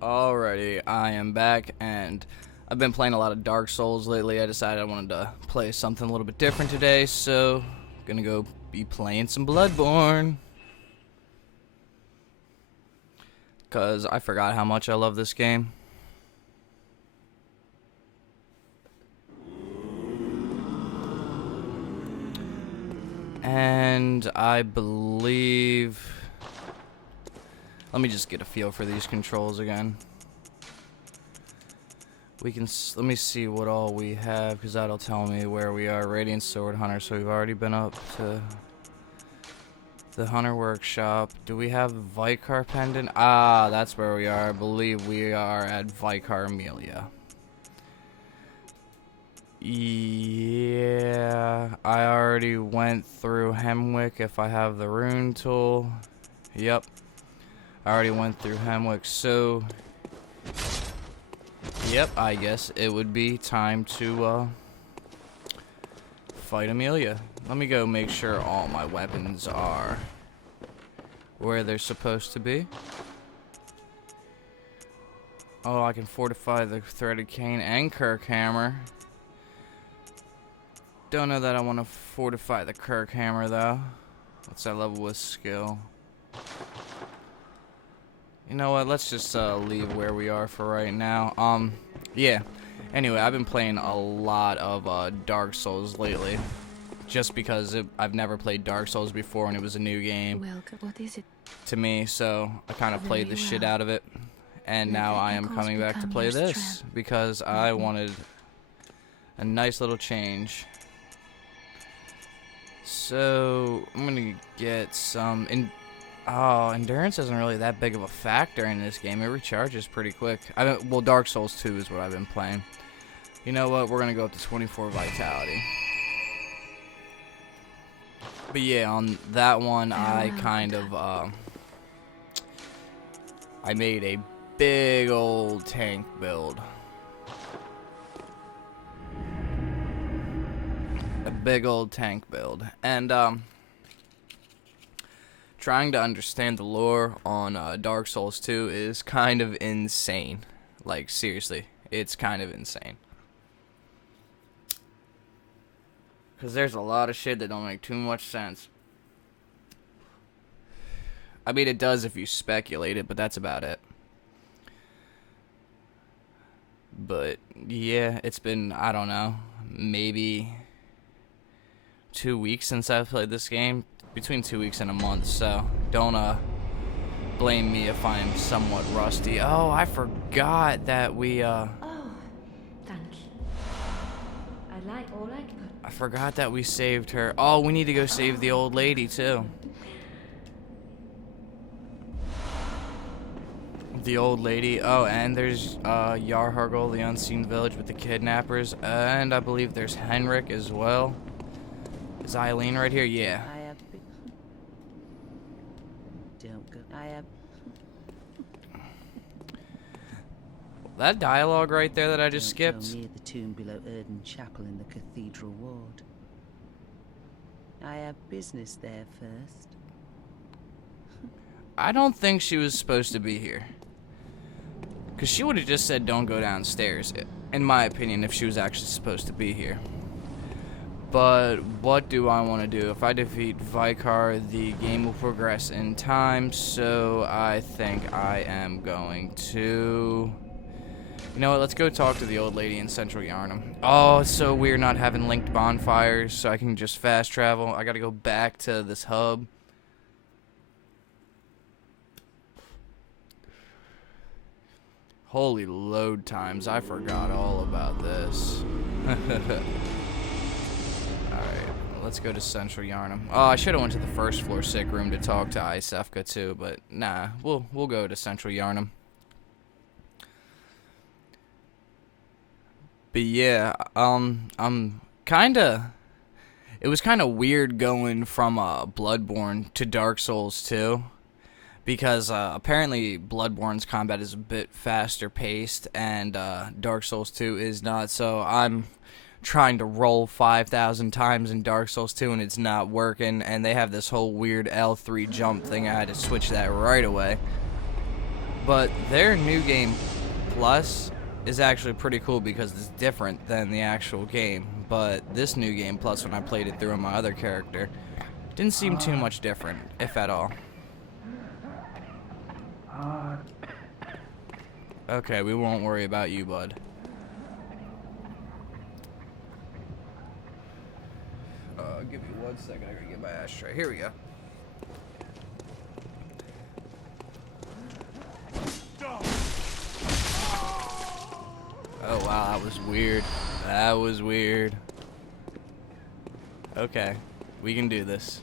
Alrighty, I am back, and I've been playing a lot of Dark Souls lately. I decided I wanted to play something a little bit different today, so I'm gonna go be playing some Bloodborne. Because I forgot how much I love this game. And I believe... Let me just get a feel for these controls again. We can, let me see what all we have, because that'll tell me where we are. Radiant Sword Hunter, so we've already been up to the Hunter Workshop. Do we have Vicar Pendant? Ah, that's where we are. I believe we are at Vicar Amelia. Yeah, I already went through Henryk if I have the rune tool. Yep. I already went through Henryk, so yep, I guess it would be time to fight Amelia. Let me go make sure all my weapons are where they're supposed to be. Oh, I can fortify the threaded cane and Kirk hammer. Don't know that I want to fortify the Kirk hammer though. What's that level with skill? You know what, let's just leave where we are for right now. Yeah. Anyway, I've been playing a lot of Dark Souls lately. Just because I've never played Dark Souls before and it was a new game What is it? to me, so I kind of played the shit out of it. And now I am coming back to play this because I wanted a nice little change. So, I'm gonna get some... Oh, endurance isn't really that big of a factor in this game. It recharges pretty quick. Well, Dark Souls 2 is what I've been playing. You know what? We're going to go up to 24 vitality. But yeah, on that one, I kind of, I made a big old tank build. A big old tank build. And, trying to understand the lore on Dark Souls 2 is kind of insane. Like, seriously, it's kind of insane. Because there's a lot of shit that don't make too much sense. I mean, it does if you speculate it, but that's about it. But, yeah, it's been, I don't know, maybe 2 weeks since I've played this game. Between 2 weeks and a month, so don't blame me if I'm somewhat rusty. Oh, I forgot that we Oh, thank you. I forgot that we saved her. Oh, we need to go save the old lady too. The old lady. Oh, and there's Yarhargul, the unseen village with the kidnappers, and I believe there's Henryk as well. Is Eileen right here? Yeah. That dialogue right there that I just skipped. Near the tomb below Erden Chapel in the Cathedral Ward. I have business there first. I don't think she was supposed to be here. Because she would have just said don't go downstairs, in my opinion, if she was actually supposed to be here. But what do I want to do? If I defeat Vicar, the game will progress in time, so I think I am going to... You know what, let's go talk to the old lady in Central Yharnam. Oh, it's so weird not having linked bonfires, so I can just fast travel. I gotta go back to this hub. Holy load times, I forgot all about this. Alright, let's go to Central Yharnam. Oh, I should have went to the first floor sick room to talk to Isefka too, but nah, we'll go to Central Yharnam. But yeah, I'm kinda... It was kinda weird going from Bloodborne to Dark Souls 2. Because apparently Bloodborne's combat is a bit faster paced and Dark Souls 2 is not, so I'm trying to roll 5,000 times in Dark Souls 2 and it's not working, and they have this whole weird L3 jump thing. I had to switch that right away. But their new game plus is actually pretty cool because it's different than the actual game. But this new game plus, when I played it through on my other character, didn't seem too much different, if at all. Okay, we won't worry about you, bud. Give me 1 second, I gotta get my ashtray. Here we go. Oh wow, that was weird. That was weird. Okay, we can do this.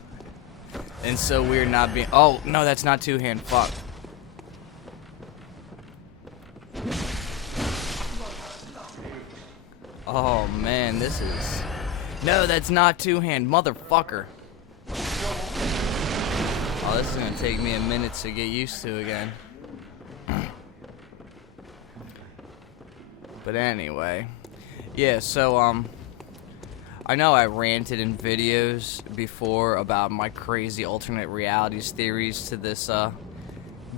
And so weird not being. Oh no, that's not two-hand. Fuck. Oh man, this is. No, that's not two-hand, motherfucker. Oh, this is gonna take me a minute to get used to again. But anyway, yeah, so, I know I ranted in videos before about my crazy alternate realities theories to this,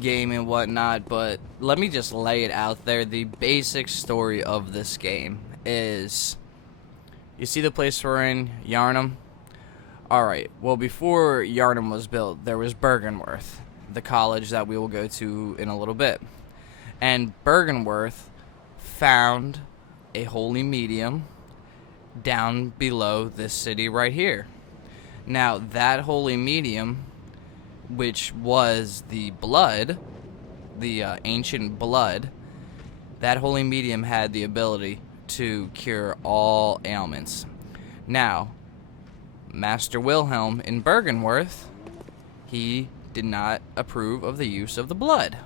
game and whatnot, but let me just lay it out there. The basic story of this game is, you see the place we're in, Yarnum? Alright, well, before Yarnum was built, there was Bergenworth, the college that we will go to in a little bit. And Bergenworth found a holy medium down below this city right here. Now, that holy medium, which was the blood, the ancient blood, that holy medium had the ability to cure all ailments. Now, Master Wilhelm in Bergenworth, he did not approve of the use of the blood.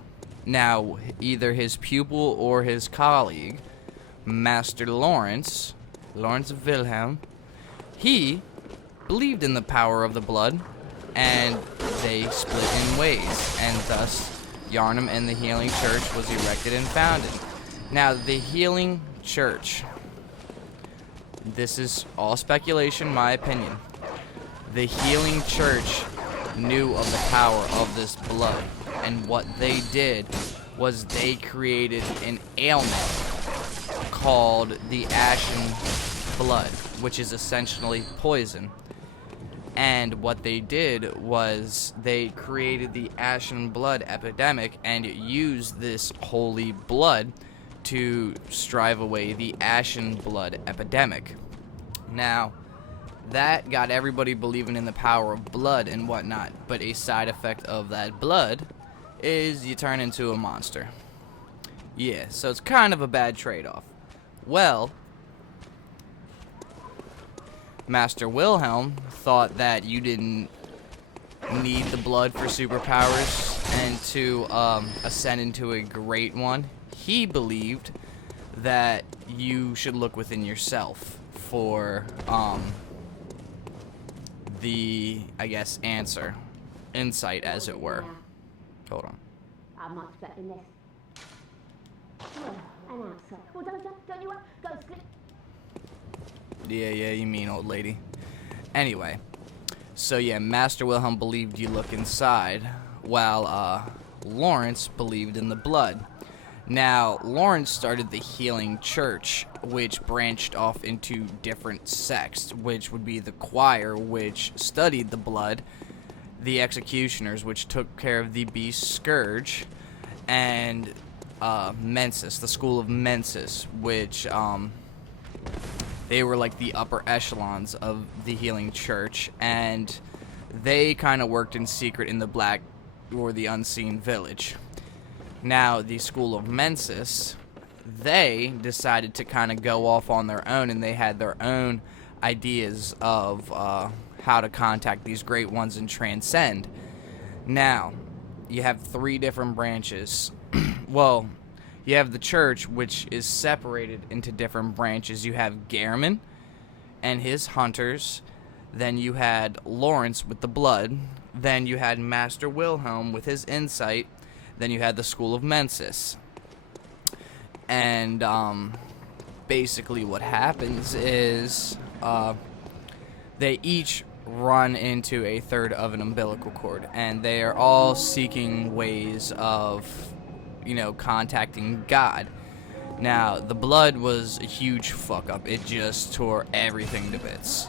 Now, either his pupil or his colleague, Master Lawrence of Wilhelm, he believed in the power of the blood, and they split in ways, and thus Yarnum and the Healing Church was erected and founded. Now, the Healing Church, this is all speculation, my opinion. The Healing Church knew of the power of this blood, and what they did was they created an ailment called the Ashen Blood, which is essentially poison. And what they did was they created the Ashen Blood epidemic and used this holy blood to strive away the Ashen Blood epidemic. Now, that got everybody believing in the power of blood and whatnot, but a side effect of that blood is you turn into a monster. Yeah, so it's kind of a bad trade-off. Well, Master Wilhelm thought that you didn't need the blood for superpowers and to ascend into a great one. He believed that you should look within yourself for the, I guess, answer, insight, as it were. Hold on. I'm not expecting this. Well, an outside. Well, don't you go split. Yeah, you mean old lady. Anyway, so yeah, Master Wilhelm believed you look inside, while Lawrence believed in the blood. Now, Lawrence started the Healing Church, which branched off into different sects, which would be the Choir, which studied the blood, the Executioners, which took care of the Beast Scourge, and Mensis, the School of Mensis, which they were like the upper echelons of the Healing Church, and they kind of worked in secret in the Black or the Unseen Village. Now, the School of Mensis, they decided to kind of go off on their own, and they had their own ideas of how to contact these great ones and transcend. Now, you have three different branches. Well, you have the church, which is separated into different branches. You have Gehrman and his hunters. Then you had Lawrence with the blood. Then you had Master Wilhelm with his insight. Then you had the School of Mensis. And basically what happens is they each run into a third of an umbilical cord, and they are all seeking ways of you know, contacting God. Now, the blood was a huge fuck up. It just tore everything to bits.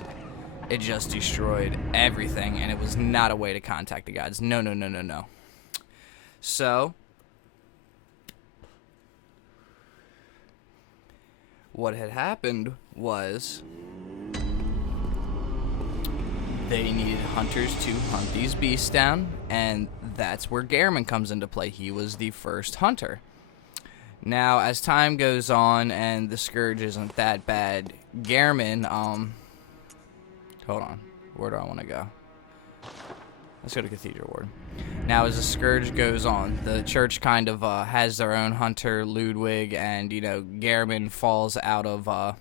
It just destroyed everything, and it was not a way to contact the gods. No, no, no, no, no. So, what had happened was they needed hunters to hunt these beasts down, and that's where Gehrman comes into play. He was the first hunter. Now, as time goes on and the scourge isn't that bad, Gehrman, hold on, where do I want to go? Let's go to Cathedral Ward. Now, as the scourge goes on, the church kind of has their own hunter, Ludwig, and, you know, Gehrman falls out of, I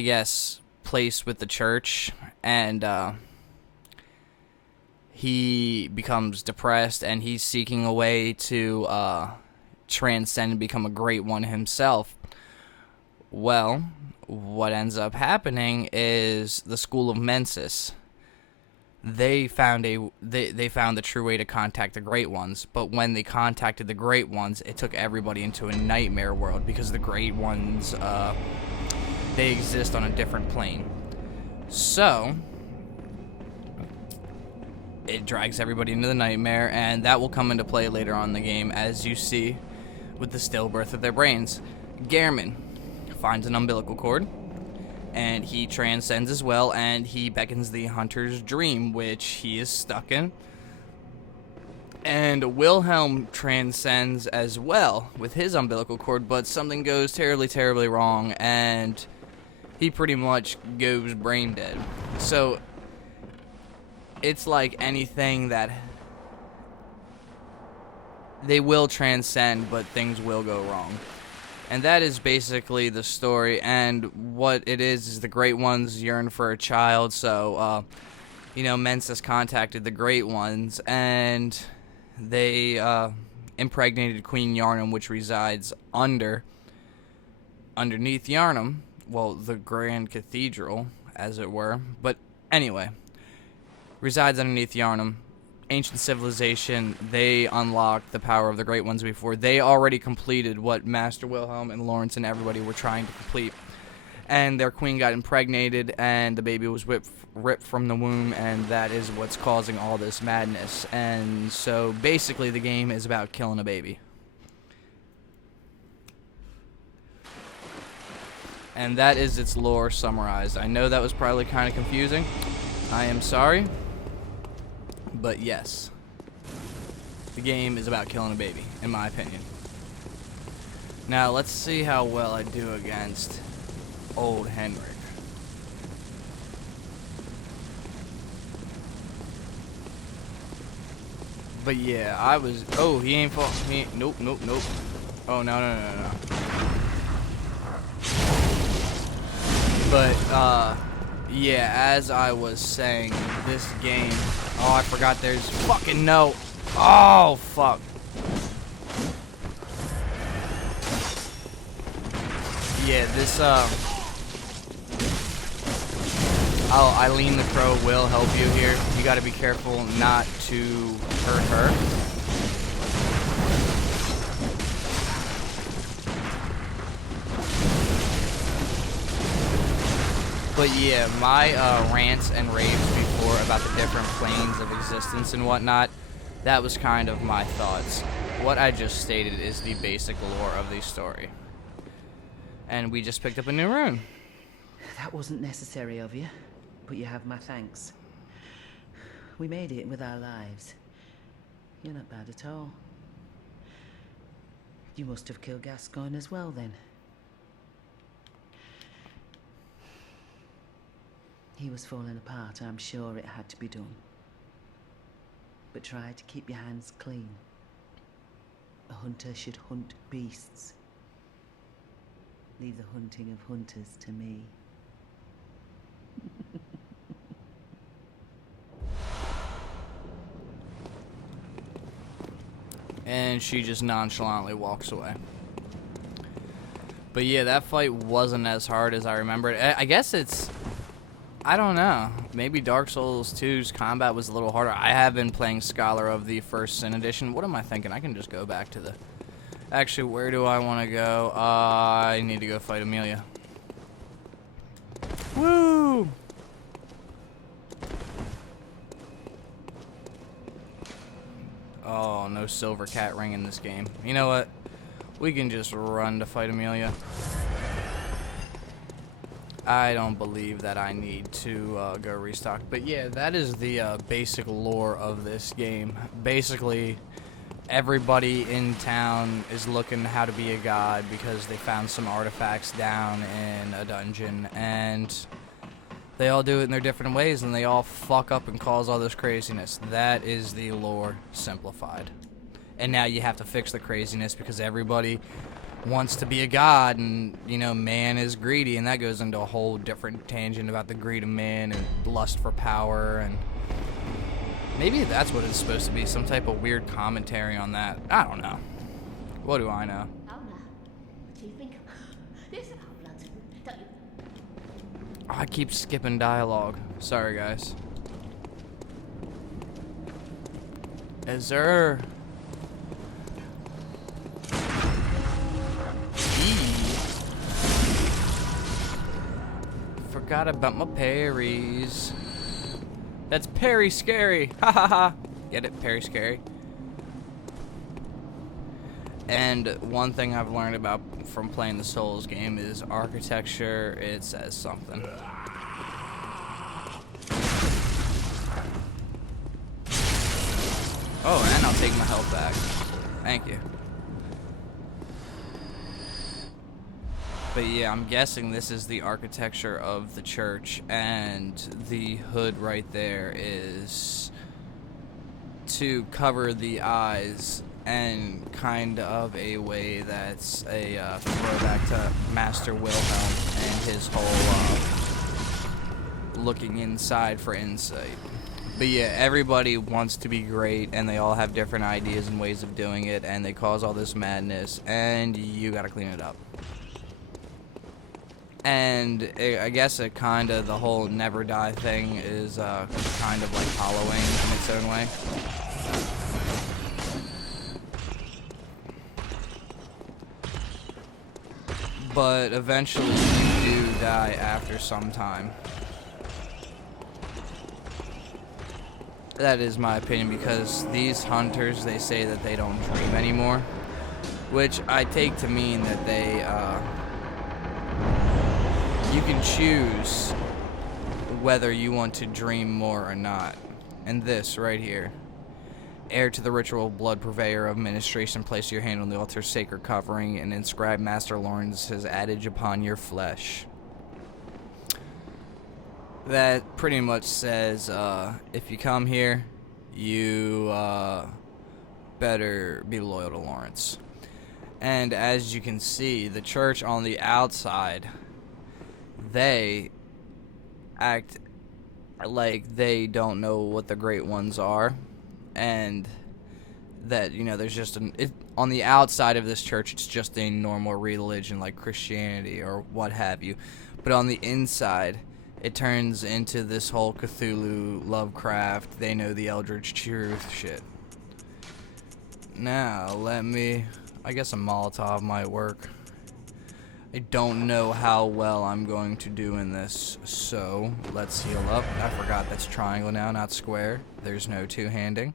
guess, place with the church, and he becomes depressed, and he's seeking a way to transcend and become a great one himself. Well, what ends up happening is the School of Mensis. They found the true way to contact the Great Ones, but when they contacted the Great Ones, it took everybody into a nightmare world, because the Great Ones, they exist on a different plane. So, it drags everybody into the nightmare, and that will come into play later on in the game, as you see with the stillbirth of their brains. Gehrman finds an umbilical cord, and he transcends as well, and he beckons the hunter's dream, which he is stuck in. And Wilhelm transcends as well with his umbilical cord, but something goes terribly, terribly wrong, and he pretty much goes brain dead. So, it's like anything that they will transcend, but things will go wrong. And that is basically the story, and what it is the Great Ones yearn for a child, so, you know, Mensis contacted the Great Ones, and they, impregnated Queen Yarnum, which resides underneath Yarnum, well, the Grand Cathedral, as it were, but anyway, resides underneath Yarnum. Ancient civilization, they unlocked the power of the Great Ones before. They already completed what Master Wilhelm and Lawrence and everybody were trying to complete. And their queen got impregnated, and the baby was ripped from the womb, and that is what's causing all this madness. And so, basically, the game is about killing a baby. And that is its lore summarized. I know that was probably kind of confusing. I am sorry. But yes, the game is about killing a baby, in my opinion. Now, let's see how well I do against old Henryk. But yeah, I was... Oh, he ain't fall... He ain't... Nope, nope, nope. Oh, no, no, no, no. But, yeah, as I was saying, this game... Oh, I forgot there's fucking no... Oh, fuck. Yeah, this, Oh, Eileen the Crow will help you here. You gotta be careful not to hurt her. But yeah, my rants and raves before about the different planes of existence and whatnot, that was kind of my thoughts. What I just stated is the basic lore of the story. And we just picked up a new rune. That wasn't necessary of you, but you have my thanks. We made it with our lives. You're not bad at all. You must have killed Gascoigne as well, then. He was falling apart, I'm sure it had to be done. But try to keep your hands clean. A hunter should hunt beasts. Leave the hunting of hunters to me. And she just nonchalantly walks away. But yeah, that fight wasn't as hard as I remembered. I guess it's I don't know. Maybe Dark Souls 2's combat was a little harder. I have been playing Scholar of the First Sin Edition. What am I thinking? I can just go back to the... Actually, where do I want to go? I need to go fight Amelia. Woo! Oh, no silver cat ring in this game. You know what? We can just run to fight Amelia. I don't believe that I need to go restock. But yeah, that is the basic lore of this game. Basically, everybody in town is looking how to be a god because they found some artifacts down in a dungeon. And they all do it in their different ways, and they all fuck up and cause all this craziness. That is the lore simplified. And now you have to fix the craziness because everybody wants to be a god, and, you know, man is greedy, and that goes into a whole different tangent about the greed of man and lust for power, and maybe that's what it's supposed to be, some type of weird commentary on that. I don't know. What do I know? Oh, no. What do you think? This about blood, don't you? Oh, I keep skipping dialogue. Sorry, guys. Is there... Forgot about my parries. That's Perry Scary. Ha ha ha. Get it? Perry Scary. And one thing I've learned about from playing the Souls game is architecture. It says something. Oh, and I'll take my health back. Thank you. But yeah, I'm guessing this is the architecture of the church, and the hood right there is to cover the eyes, and kind of a way that's a throwback to Master Wilhelm and his whole looking inside for insight. But yeah, everybody wants to be great, and they all have different ideas and ways of doing it, and they cause all this madness, and you gotta clean it up. And I guess it kind of, the whole never die thing is kind of like Halloween in its own way. But eventually you do die after some time. That is my opinion, because these hunters, they say that they don't dream anymore, which I take to mean that they, you can choose whether you want to dream more or not. And this right here. Heir to the ritual blood purveyor of ministration, place your hand on the altar's sacred covering and inscribe Master Lawrence's adage upon your flesh. That pretty much says, if you come here, you better be loyal to Lawrence. And as you can see, the church on the outside, they act like they don't know what the great ones are, and that, you know, there's just on the outside of this church, it's just a normal religion like Christianity or what have you, but on the inside, it turns into this whole Cthulhu, Lovecraft, they know the Eldritch truth shit. Now, I guess a Molotov might work. I don't know how well I'm going to do in this, so let's heal up. I forgot that's triangle now, not square. There's no two-handing.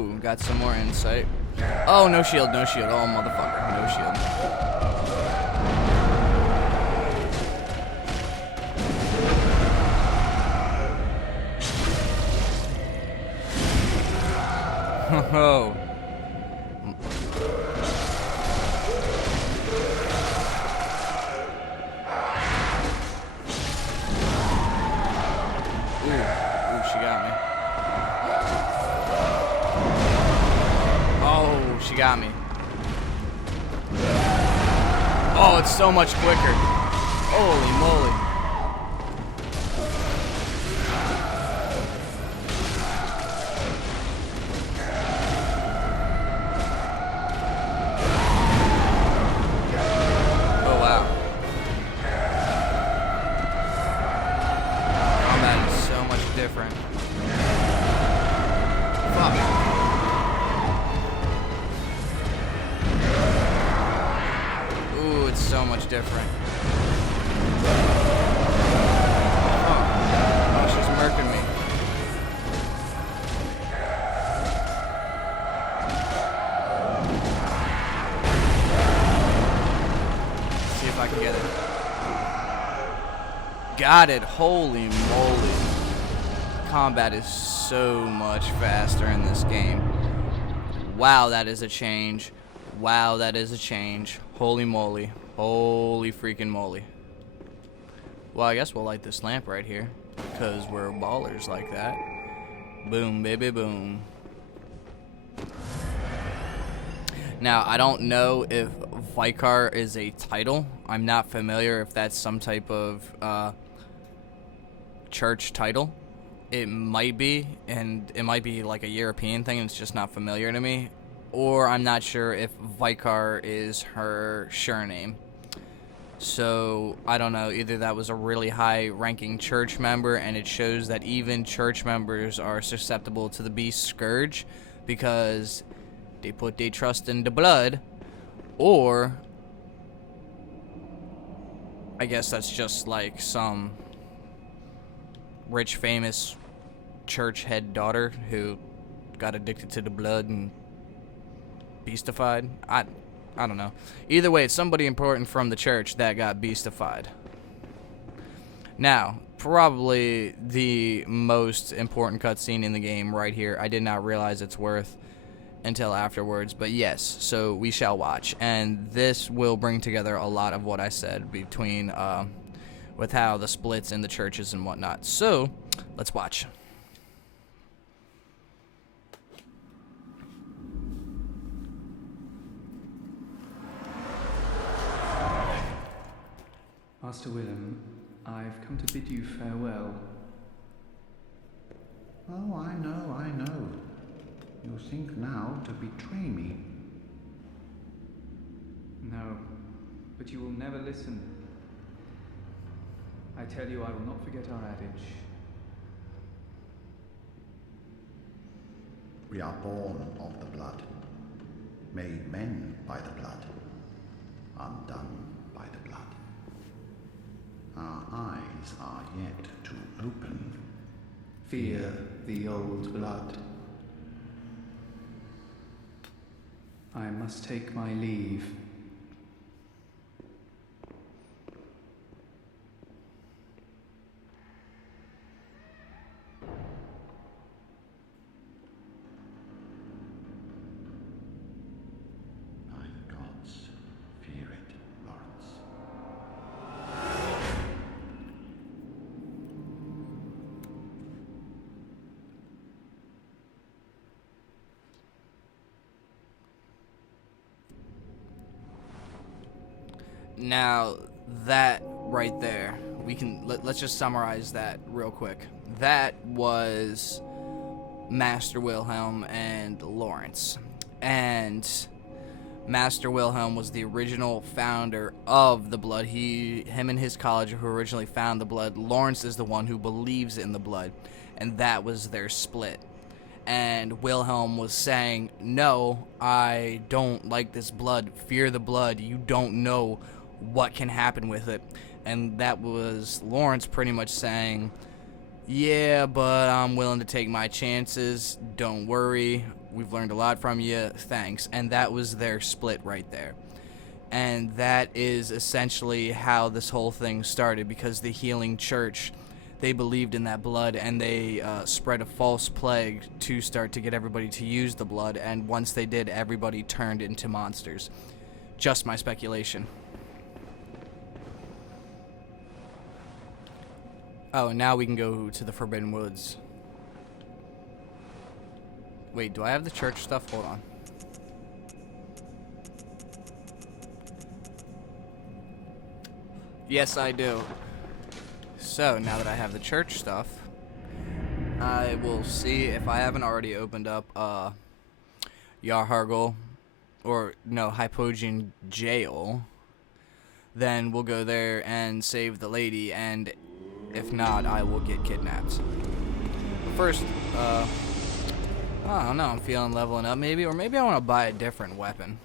Ooh, got some more insight. Oh, no shield, no shield. Oh, motherfucker, no shield. Oh. Ooh, she got me. Oh, she got me. Oh, it's so much quicker. Holy moly. Oh, wow. Combat is so much different. Fuck. Ooh, it's so much different. Oh, she's murking me. Let's see if I can get it. Got it. Holy moly. Combat is so much faster in this game. Wow, that is a change. Wow, that is a change. Holy moly. Holy freaking moly. Well, I guess we'll light this lamp right here, because we're ballers like that. Boom, baby, boom. Now, I don't know if Vicar is a title. I'm not familiar if that's some type of church title. It might be, and it might be like a European thing, and it's just not familiar to me. Or I'm not sure if Vicar is her surname. So, I don't know. Either that was a really high-ranking church member, and it shows that even church members are susceptible to the beast scourge because they put their trust in the blood. Or, I guess that's just like some rich, famous church head daughter who got addicted to the blood and beastified. I don't know. Either way, it's somebody important from the church that got beastified. Now, probably the most important cutscene in the game right here. I did not realize its worth until afterwards, but yes, so we shall watch. And this will bring together a lot of what I said between, with how the splits in the churches and whatnot. So, let's watch. Master Willem, I've come to bid you farewell. Oh, I know. You think now to betray me. No, but you will never listen. I tell you, I will not forget our adage. We are born of the blood, made men by the blood, undone by the blood. Our eyes are yet to open. Fear the old blood. I must take my leave. By the gods, fear it, Lawrence. Now, that right there, we can let's just summarize that real quick. That was Master Wilhelm and Lawrence. And Master Wilhelm was the original founder of the blood. Him and his college who originally found the blood. Lawrence is the one who believes in the blood. And that was their split. And Wilhelm was saying, no, I don't like this blood. Fear the blood. You don't know what can happen with it. And that was Lawrence pretty much saying, yeah, but I'm willing to take my chances. Don't worry. We've learned a lot from you. Thanks. And that was their split right there. And that is essentially how this whole thing started, because the healing church, they believed in that blood, and they spread a false plague to start to get everybody to use the blood, and once they did, everybody turned into monsters. Just my speculation. Oh, and now we can go to the Forbidden Woods. Wait, do I have the church stuff? Hold on. Yes, I do. So, now that I have the church stuff, I will see if I haven't already opened up Yarhargul, or no, Hypogean Jail. Then we'll go there and save the lady, and if not, I will get kidnapped. But first, I don't know, I'm feeling leveling up maybe, or maybe I want to buy a different weapon.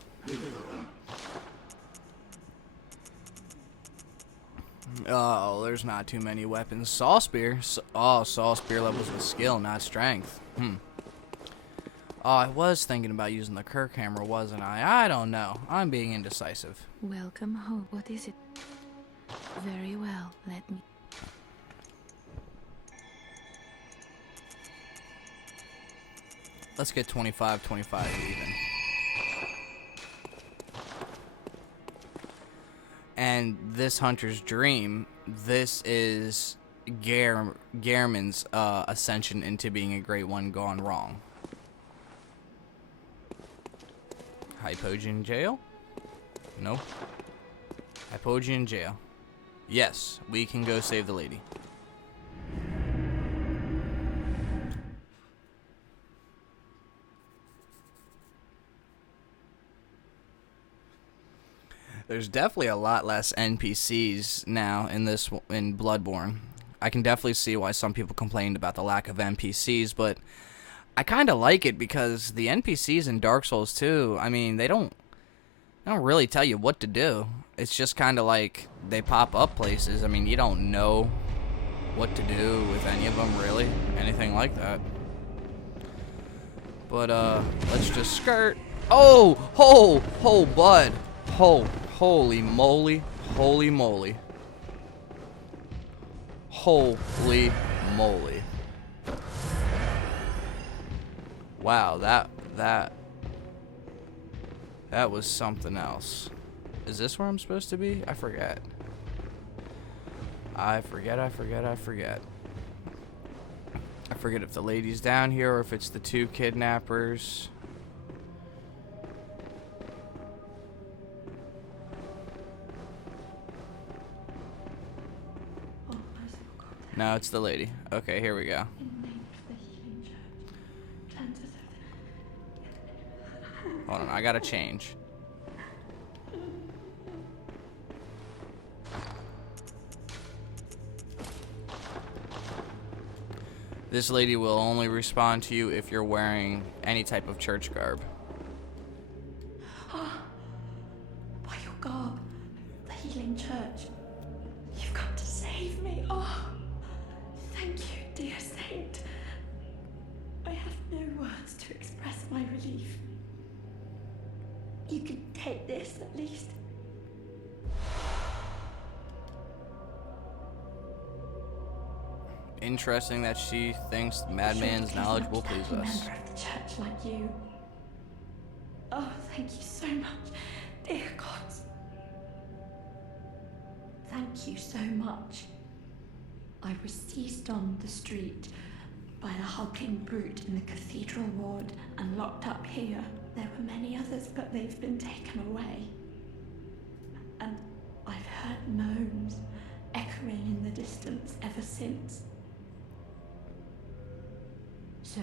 Oh, there's not too many weapons. Saw Spear. Oh, Saw Spear levels with skill, not strength. Oh, I was thinking about using the Kirk hammer, wasn't I? I don't know. I'm being indecisive. Welcome home. What is it? Very well. Let me. Let's get 25 even. And this hunter's dream, this is Gehrman's ascension into being a great one gone wrong. Hypogean Jail? No. Hypogean Jail. Yes, we can go save the lady. There's definitely a lot less NPCs now in Bloodborne. I can definitely see why some people complained about the lack of NPCs, but I kind of like it because the NPCs in Dark Souls 2, I mean, they don't really tell you what to do. It's just kind of like they pop up places. I mean, you don't know what to do with any of them, really. Anything like that. But, let's just skirt. Oh, bud. Holy moly. Holy moly. Holy moly. Wow, that was something else. Is this where I'm supposed to be? I forget. I forget if the lady's down here or if it's the two kidnappers. No, it's the lady. Okay, here we go. Hold on, I gotta change. This lady will only respond to you if you're wearing any type of church garb. By your garb, the healing church. You've come to save me. Oh, thank you, dear saint. I have no words to express my relief. You can take this at least. Interesting that she thinks the madman's knowledge will please us. Member of the church like you. Oh, thank you so much, dear gods. Thank you so much. I was seized on the street by the hulking brute in the cathedral ward and locked up here. There were many others, but they've been taken away. And I've heard moans echoing in the distance ever since. So,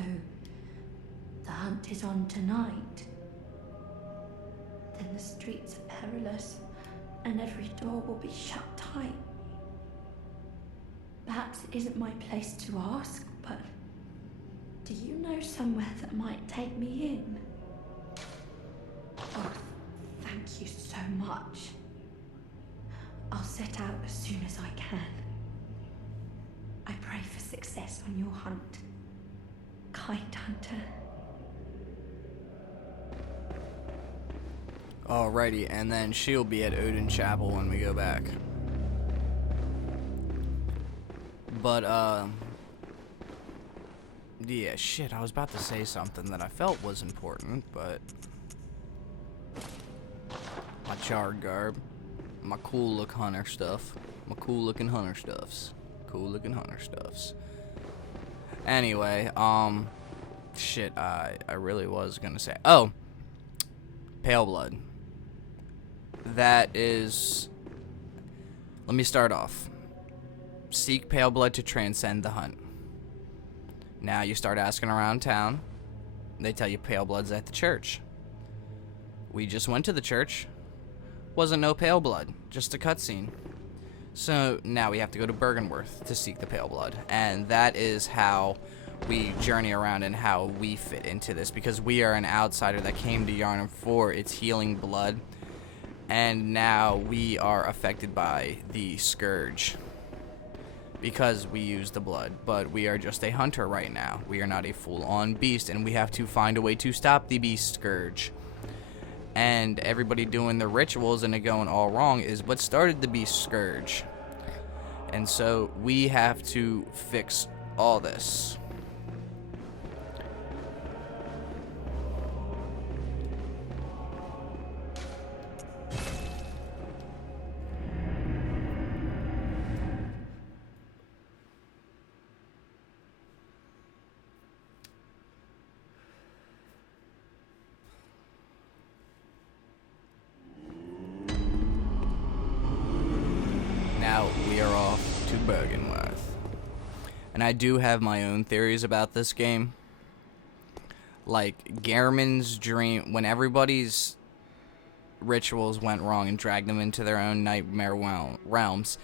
the hunt is on tonight. Then the streets are perilous, and every door will be shut tight. Perhaps it isn't my place to ask, but do you know somewhere that might take me in? Oh, thank you so much. I'll set out as soon as I can. I pray for success on your hunt, kind hunter. Alrighty, and then she'll be at Odin Chapel when we go back. But, yeah, shit, I was about to say something that I felt was important, but my charred garb, my cool look hunter stuff, my cool looking hunter stuffs, Anyway, shit, I really was gonna say, oh, pale blood. That is, let me start off. Seek pale blood to transcend the hunt. Now you start asking around town. They tell you pale blood's at the church. We just went to the church. Wasn't no pale blood, just a cutscene. So now we have to go to Bergenworth to seek the pale blood. And that is how we journey around and how we fit into this. Because we are an outsider that came to Yharnam for its healing blood. And now we are affected by the scourge. Because we use the blood, but we are just a hunter right now. We are not a full-on beast, and we have to find a way to stop the beast scourge. And everybody doing the rituals and it going all wrong is what started the beast scourge. And so we have to fix all this. Now we are off to Bergenworth. And I do have my own theories about this game. Like, Gehrman's dream, when everybody's rituals went wrong and dragged them into their own nightmare realms,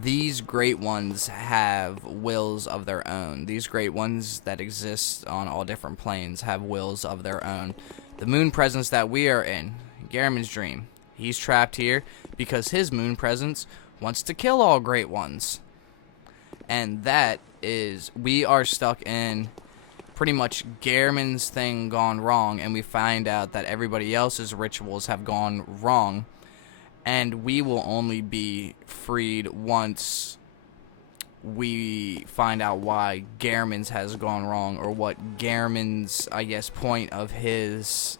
these great ones have wills of their own. These great ones that exist on all different planes have wills of their own. The moon presence that we are in, Gehrman's dream, he's trapped here because his moon presence wants to kill all great ones. And that is, we are stuck in pretty much Gehrman's thing gone wrong, and we find out that everybody else's rituals have gone wrong, and we will only be freed once we find out why Gehrman's has gone wrong, or what Gehrman's, I guess, point of his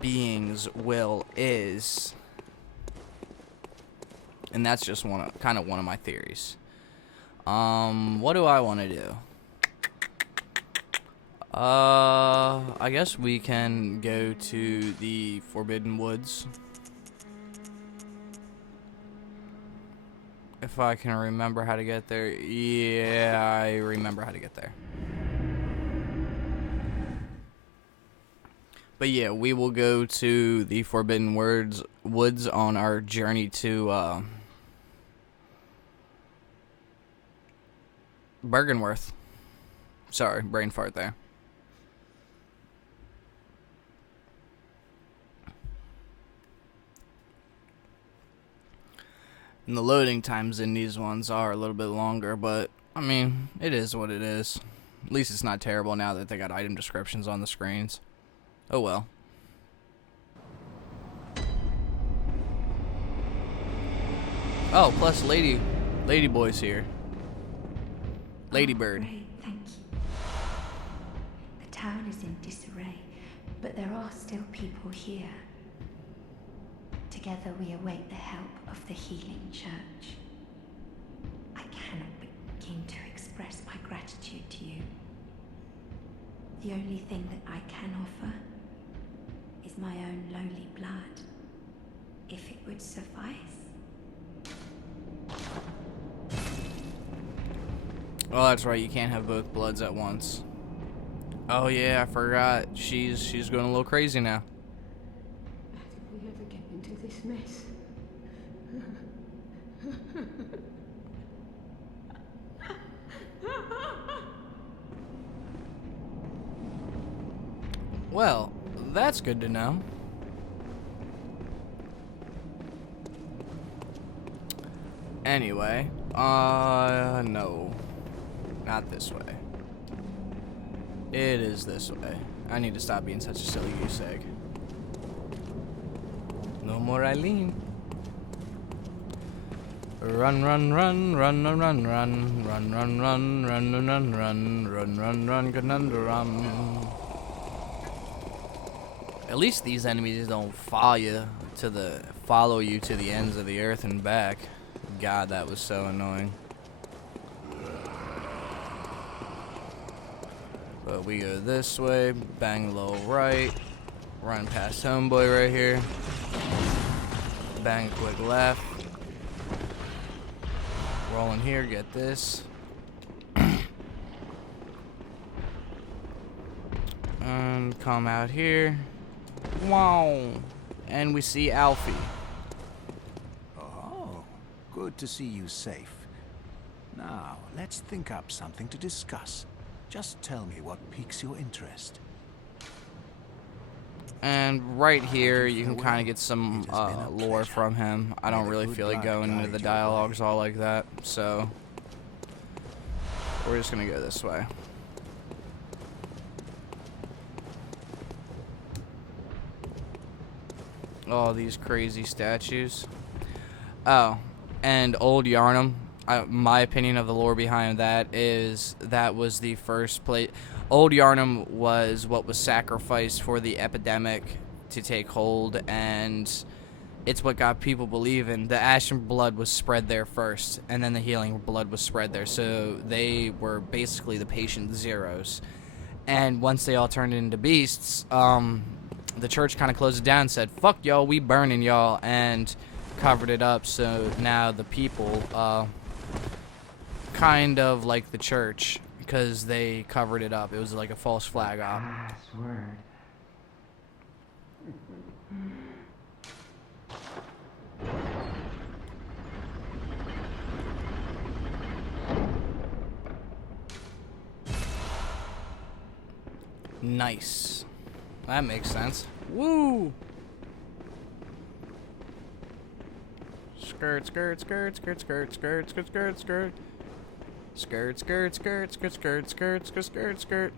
being's will is. And that's just kind of one of my theories. What do I want to do? I guess we can go to the Forbidden Woods. If I can remember how to get there. Yeah, I remember how to get there. But yeah, we will go to the Forbidden Woods on our journey to Bergenworth. Sorry, brain fart there. And the loading times in these ones are a little bit longer, but I mean, it is what it is. At least it's not terrible now that they got item descriptions on the screens. Oh well. Oh, plus Ladyboy's here. Ladybird. Oh, great, thank you. The town is in disarray, but there are still people here. Together we await the help of the healing church. I cannot begin to express my gratitude to you. The only thing that I can offer is my own lowly blood, if it would suffice. Oh, that's right, you can't have both bloods at once. Oh yeah, I forgot. She's going a little crazy now. How did we ever get into this mess? Well, that's good to know. Anyway, no. Not this way. It is this way. I need to stop being such a silly goose egg. more Eileen. Run, run, run, run, run, run, run, run, run, run, run, run, run, run, run, run, run, conundrum. At least these enemies don't follow you to the ends of the earth and back. God, that was so annoying. But we go this way, bang low right, run past homeboy right here, bang quick left, roll in here, get this, and come out here, wow, and we see Alfie. Oh, good to see you safe. Now, let's think up something to discuss. Just tell me what piques your interest. And right here, you can kind of get some lore from him. I don't really feel like going into the dialogues all like that, so we're just gonna go this way. All these crazy statues. Oh, and Old Yarnum. My opinion of the lore behind that is that was the first place. Old Yarnum was what was sacrificed for the epidemic to take hold, and it's what got people believing. The ashen blood was spread there first, and then the healing blood was spread there. So they were basically the patient zeros. And once they all turned into beasts, the church kind of closed it down and said, "Fuck y'all, we burning y'all," and covered it up. So now the people, kind of like the church, because they covered it up. It was like a false flag op. Last word. Nice. That makes sense. Woo! Skirt, skirt, skirt, skirt, skirt, skirt, skirt, skirt, skirt. Skirt, skirt, skirt, skirt, skirt, skirt, skirt, skirt, skirt.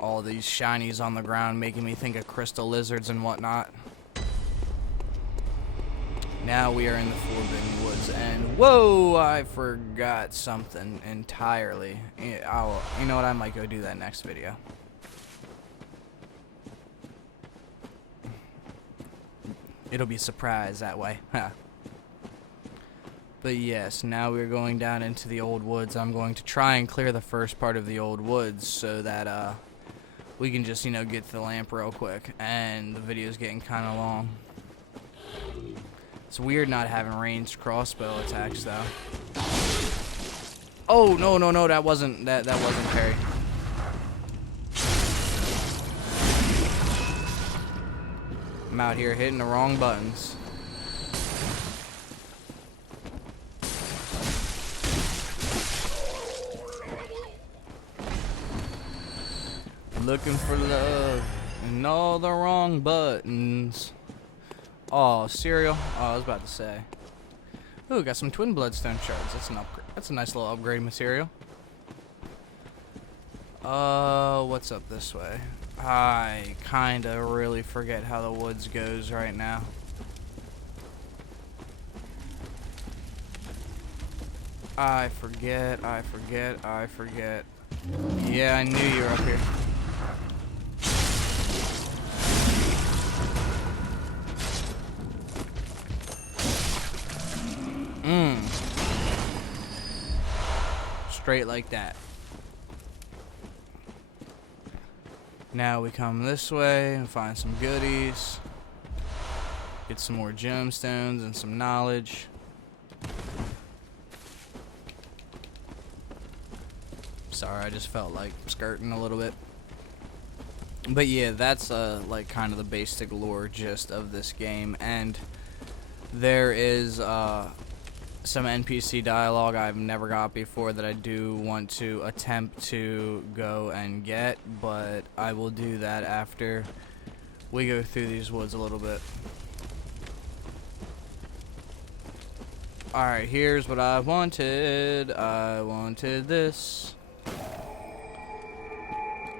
All these shinies on the ground making me think of crystal lizards and whatnot. Now we are in the Forbidden Woods, and whoa, I forgot something entirely. You know what, I might go do that next video. It'll be a surprise that way. But yes, now we're going down into the old woods. I'm going to try and clear the first part of the old woods so that we can just, get to the lamp real quick. And the video's getting kind of long. It's weird not having ranged crossbow attacks though. Oh, no, that wasn't parry. I'm out here hitting the wrong buttons. Looking for love and all the wrong buttons. Oh, cereal. Oh, I was about to say. Ooh, got some twin bloodstone shards. That's an upgrade. That's a nice little upgrade material. What's up this way? I kinda really forget how the woods goes right now. I forget. Yeah, I knew you were up here. Straight like that. Now we come this way and find some goodies. Get some more gemstones and some knowledge. Sorry, I just felt like skirting a little bit. But yeah, that's like kind of the basic lore gist of this game, and there is some NPC dialogue I've never got before that I do want to attempt to go and get, but I will do that after we go through these woods a little bit. Alright, here's what I wanted. I wanted this.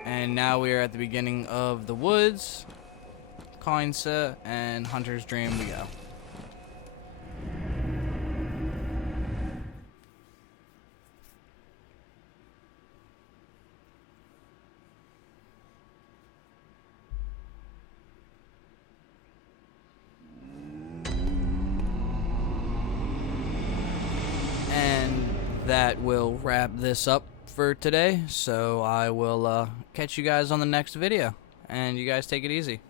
And now we are at the beginning of the woods. coin set, and Hunter's Dream we go. That will wrap this up for today, so I will catch you guys on the next video, and you guys take it easy.